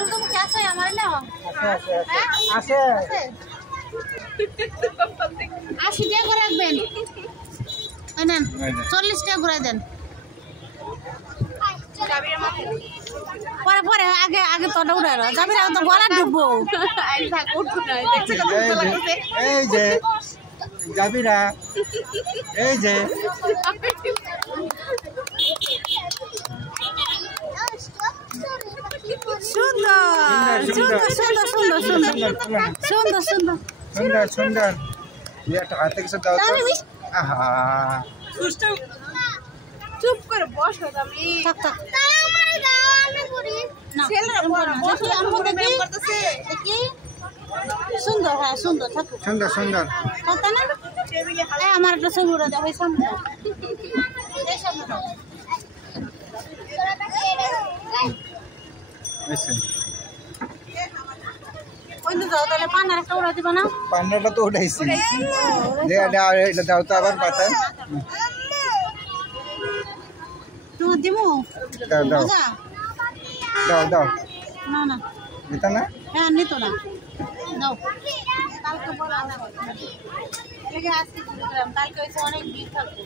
সূর্যমুখী আছে আমার না আছে 80 টাকা করে রাখবেন নেন 40 টাকা করে দেন পরে পরে আগে আগে তোটা উঠালো যাবি না তো গলা ডুববো এই যে যাবি না এই যে সুন্দর সুন্দর সুন্দর সুন্দর সুন্দর সুন্দর সুন্দর সুন্দর সুন্দর এটা হাতে কিছু দাও তো আহা চুপ করে বসো তুমি থাক থাক আমারে দাও আমি করি না ছেলেরা বসো আমরা দেখি করতেছে দেখি সুন্দর হ্যাঁ সুন্দর থাকো সুন্দর সুন্দর কথা না এই আমার একটা ছবি উড়া দাও এই সামনে এই সামনে আচ্ছা কইতে দাও তাহলে পানার একটা উড়া দিবা না পান্নাটা তো উঠাইছি এটা দাও তো আবার পাতা তুই দিমু দাও দাও দাও দাও না না এটা না হ্যাঁ নিতো না দাও কালকে বলা না লেগে আজকে দিলাম কালকে হইছে অনেক ভিড় থাকবে